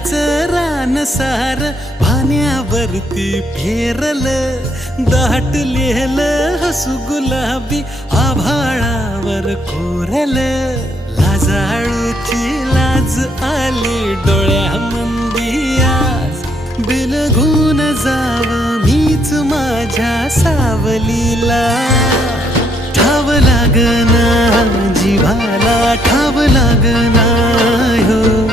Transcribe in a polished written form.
फुलाच रान सार पाण्यावरती फेरल, दाटलेलं हसू गुलाबी आभाळावर कोरल. लाजाळूची लाज आली डोळ्यामंदी आज, बिलगून जाव मीच माझ्या सावलीला. ठाव लागना जिव्हाला, ठाव लागना हो.